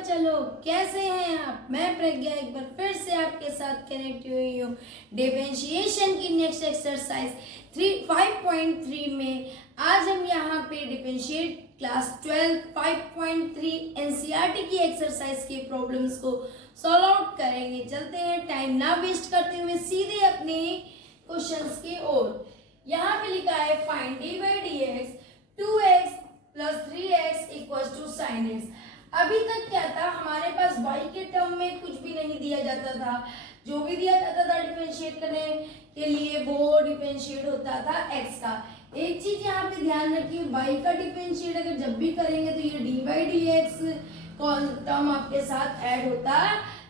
बच्चा लोग, कैसे हैं आप? मैं प्रज्ञा एक बार फिर से आपके साथ कनेक्ट हुई हूँ डिफरेंशिएशन की नेक्स्ट एक्सरसाइज 5.3 में। आज हम यहाँ पे डिफरेंशिएट क्लास 12 5.3 एनसीईआरटी की एक्सरसाइज की प्रॉब्लम्स को सॉल्व आउट करेंगे। चलते हैं टाइम ना वेस्ट करते हुए सीधे अपने क्वेश्चंस की ओर। यहाँ पे लिखा है find d by d x 2x plus 3x equal to sine x. अभी तक क्या था, हमारे पास y के टर्म में कुछ भी नहीं दिया जाता था। जो भी दिया जाता था डिफरेंशिएट करने के लिए वो डिफरेंशिएट होता था x का। एक चीज यहाँ पे ध्यान रखिए, y का डिफरेंशिएट अगर जब भी करेंगे तो ये D by d x term आपके साथ ऐड होता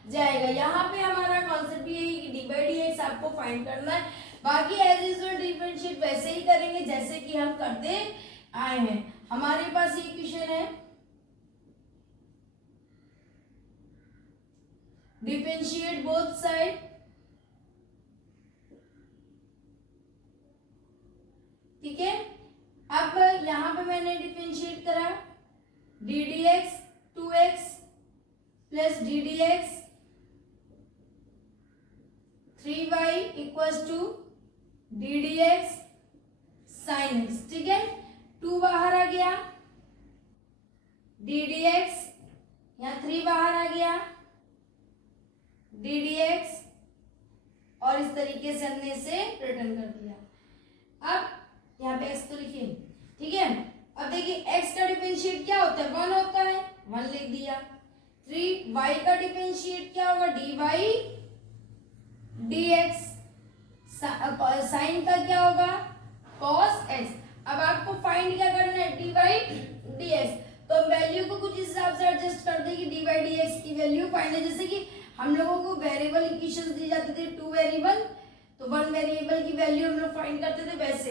जाएगा। यहाँ पे हमारा कॉन्सेप्ट ये है कि डी बाई डी एक्स आपको फाइंड करना है। बाकी एज यूजुअल डिफरेंशिएट वैसे ही करेंगे जैसे कि हम करते आए हैं। हमारे पास ये क्वेश्चन है, डिफरेंशिएट बोथ साइड ठीक है। अब यहां पे मैंने डिफरेंशिएट करा d d x 2x plus d d x 3y equals to d d x sine x. ठीक है, 2 बाहर आ गया, डी डी एक्स यहाँ 3 बाहर आ गया, डी डी एक्स, और इस तरीके से हमने इसे रिटर्न कर दिया। अब यहाँ पे x तो लिखिए, ठीक है। अब देखिए x का डिफरेंशिएट क्या होता है, 1 होता है, 1 लिख दिया। 3y का डिफरेंशिएट क्या होगा, dy dx। साइन का क्या होगा, cos x। अब आपको फाइंड क्या करना है, dy dx। तो वैल्यू को कुछ इस हिसाब से एडजस्ट कर देंगे, dy dx की वैल्यू फाइंड है। जैसे कि हम लोगों को वेरिएबल इक्वेशंस दी जाती थी, 2 वेरिएबल, तो 1 वेरिएबल की वैल्यू हम लोग फाइंड करते थे वैसे।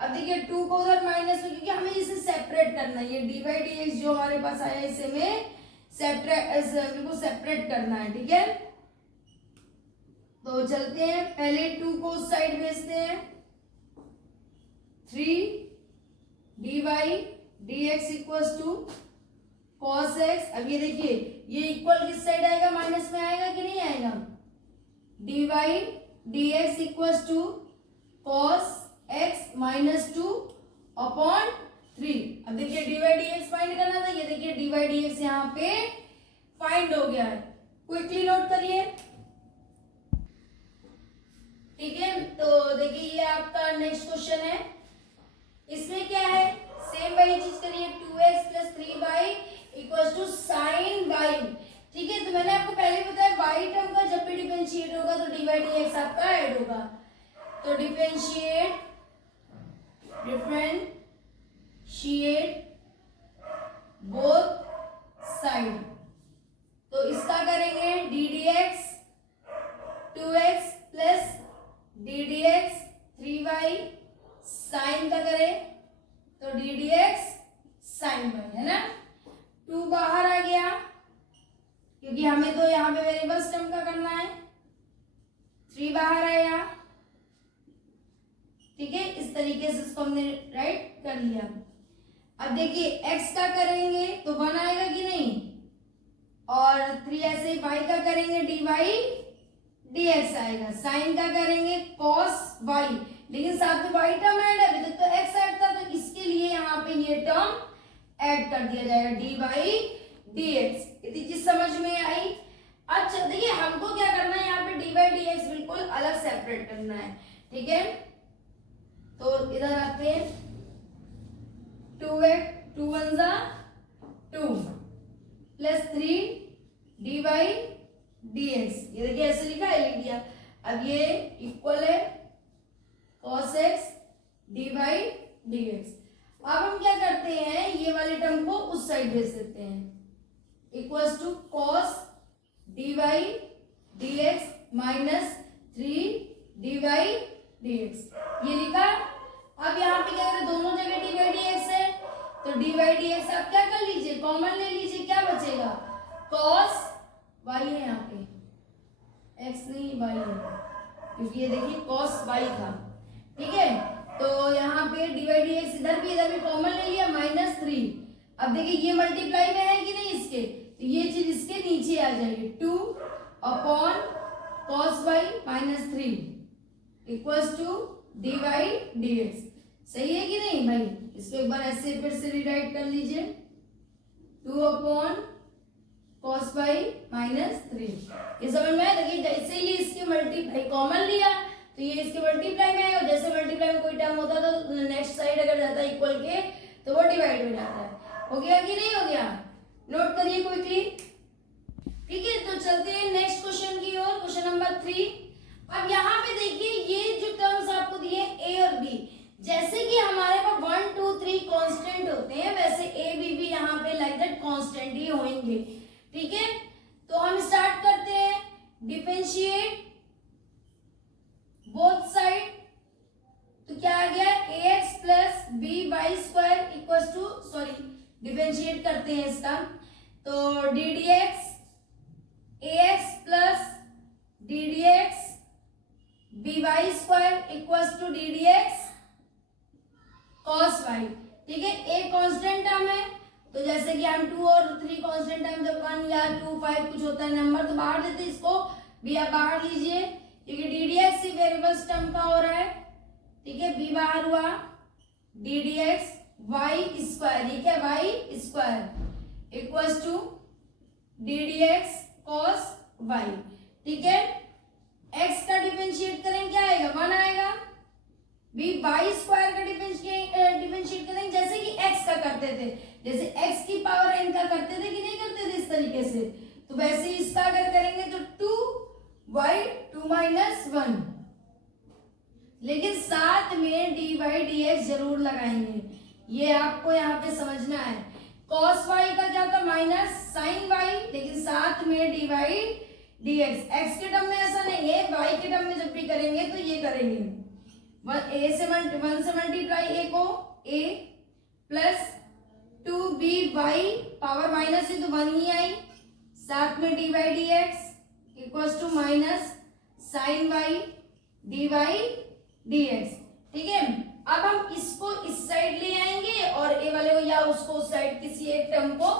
अब देखिए 2 को उधर माइनस में, क्योंकि हमें इसे सेपरेट करना है। ये डी बाई डी एक्स जो हमारे पास आया इसे हमें बिल्कुल सेपरेट करना है, ठीक है। तो चलते हैं, पहले 2 को उस साइड भेजते हैं, 3 d by d x equals to cos x। अब ये देखिए ये इक्वल किस साइड आएगा, माइनस में आएगा कि नहीं आएगा, d by d x equals to cos x minus 2 upon 3। अब देखिए d by d x find करना था, ये देखिए डी बाई डी एक्स यहाँ पे फाइंड हो गया है। क्विकली नोट करिए, ठीक है। तो देखिए ये आपका नेक्स्ट क्वेश्चन है, इसमें क्या है, सेम वही चीज करिए, 2x plus 3y equals to sine y। ठीक है, तो मैंने आपको पहले बताया y टर्म का जब भी डिफरेंशिएट होगा तो डी बाई डी एक्स आपका ऐड होगा। तो डिफरेंशिएट बोथ साइड, तो इसका करेंगे d d x 2x plus d d x 3y, sine का करें तो d d x sine y, है ना। 2 बाहर आ गया क्योंकि हमें तो यहाँ पे वेरिएबल्स टर्म का करना है, 3 बाहर आया, ठीक है। इस तरीके से इसको हमने राइट कर लिया। अब देखिए x का करेंगे तो 1 आएगा कि नहीं, और 3 ऐसे ही y का करेंगे डी वाई डी एक्स आएगा, साइन का करेंगे cos y, लेकिन साथ में y टर्म ऐड है, अभी तक तो x ऐड था, तो इसके लिए यहाँ पे ये टर्म ऐड कर दिया जाएगा, डी बाई डी एक्स। इतनी चीज समझ में आई। अच्छा देखिए हमको क्या करना है, यहाँ पे डी बाई डी एक्स बिल्कुल अलग सेपरेट करना है, ठीक है। तो इधर आते हैं, 2x 2 1 2 plus 3 d by d x. ये देखिए ऐसे लिखा है, लिख दिया। अब ये इक्वल है cos x D by d x. अब हम क्या करते हैं, ये वाले टर्म को उस साइड भेज देते हैं, equals to cos d by d x minus 3 d by d x, ये लिखा। अब यहाँ पे क्या करें, दोनों जगह डी बाई डी एक्स है, तो डी बाई डी एक्स आप क्या कर लीजिए, कॉमन ले लीजिए, क्या बचेगा, cos y है यहाँ पे, x नहीं y है, क्योंकि ये देखिए cos y था, ठीक है। तो यहाँ पे डी बाई डी एक्स इधर भी कॉमन ले लिया, -3। अब देखिए ये मल्टीप्लाई में है कि नहीं इसके, तो ये चीज जाएगी 2 upon cos y minus 3 equals to dy dx। सही है कि नहीं भाई? इसको एक बार ऐसे फिर से रिराइट कर लीजिए 2 अपॉन cos y माइनस 3। ये समझ में आया? देखिए जैसे ये इसके मल्टीप्लाई कॉमन लिया तो ये इसके मल्टीप्लाई में है, और जैसे मल्टीप्लाई में कोई टर्म होता तो नेक्स्ट साइड अगर जाता है इक्वल के तो वो डिवाइड हो जाता है। हो गया कि नहीं हो गया? नोट करिए क्विकली। ठीक है, तो चलते हैं नेक्स्ट क्वेश्चन की ओर, क्वेश्चन नंबर 3। अब यहाँ पे देखिए ये जो टर्म्स आपको दिए ए और बी, जैसे कि हमारे पास 1 2 3 कांस्टेंट होते हैं वैसे ए बी भी यहाँ पे लाइक दैट कांस्टेंट ही होंगे। ठीक है, तो हम स्टार्ट करते हैं। डिफरेंशिएट बोथ साइड, तो क्या आ गया ax plus b y square equal to, sorry differentiate करते हैं इसका, तो d d x ax plus d d x b y square equal to d d x cos y. ठीक है, एक कांस्टेंट टर्म है तो जैसे कि हम 2 और 3 कांस्टेंट टर्म जब 1 या 2 5 कुछ होता है नंबर तो बाहर देते, इसको भी आप बाहर लीजिए क्योंकि d d x variables term का हो रहा है। ठीक है, बी बाहर हुआ, d d x y square, ठीक है y square equals to d d x cos y. ठीक है, x का डिफरेंशिएट करें क्या आएगा 1 आएगा, बी वाई स्क्वायर का डिफरेंशिएट करें जैसे कि x का करते थे, जैसे x की पावर n का करते थे कि नहीं करते थे इस तरीके से, तो वैसे ही इसका अगर करेंगे तो 2y 2 माइनस 1, लेकिन साथ में dy dx जरूर लगाएंगे, ये आपको यहाँ पे समझना है। cos y का क्या था माइनस sin y, लेकिन साथ में dy dx, x के टर्म में ऐसा नहीं है, y के टर्म में जब भी करेंगे तो ये करेंगे 1 से मल्टीप्लाई a को a plus 2b y power minus है तो 1 ही आई, साथ में dy dx equals to minus sin y dy dx। ठीक है, अब हम इसको इस साइड ले आएंगे और ए वाले को या उसको उस साइड किसी एक टर्म को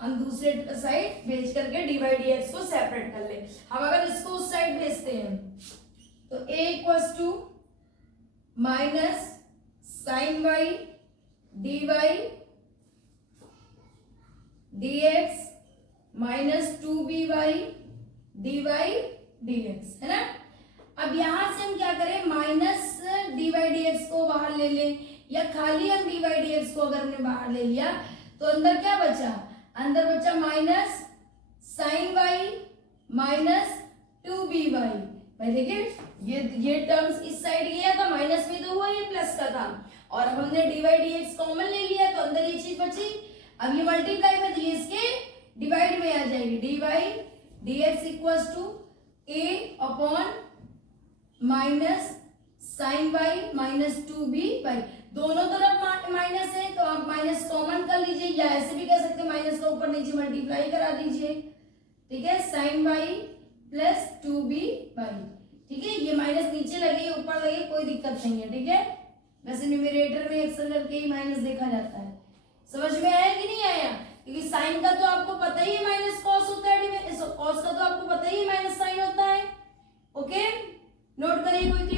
हम दूसरे साइड भेज करके डी वाई डी एक्स को सेपरेट कर ले। हम अगर इसको उस साइड भेजते हैं तो a equals to minus sine y d y d x minus 2by dy dx है ना। अब यहां से हम क्या करें, माइनस dy dx को बाहर ले लें या खाली हम dy dx को अगर हमने बाहर ले लिया तो अंदर क्या बचा, अंदर बचा minus sine y minus 2by। भाई देखिए ये टर्म्स इस साइड गया था, माइनस भी तो हुआ, ये प्लस का था, और हमने dy dx कॉमन ले लिया तो अंदर ये चीज बची। अब ये मल्टीप्लाई में तो ये इसके डिवाइड में आ जाएगी, dy dx equals to a upon minus sine y minus 2by। दोनों तरफ माइनस है तो आप माइनस कॉमन कर लीजिए, या ऐसे भी कर सकते हैं माइनस का ऊपर नीचे मल्टीप्लाई करा दीजिए। ठीक है, साइन वाई प्लस 2by। ठीक है, ये माइनस नीचे लगे ऊपर लगे कोई दिक्कत नहीं है। ठीक है, वैसे न्यूमरेटर में अक्सर करके ही माइनस देखा जाता है। समझ में आया कि नहीं आया? क्योंकि साइन का तो आपको पता ही है माइनस कॉस होता है, कॉस का तो आपको पता ही है माइनस साइन होता है। ओके, नोट करिए क्विकली।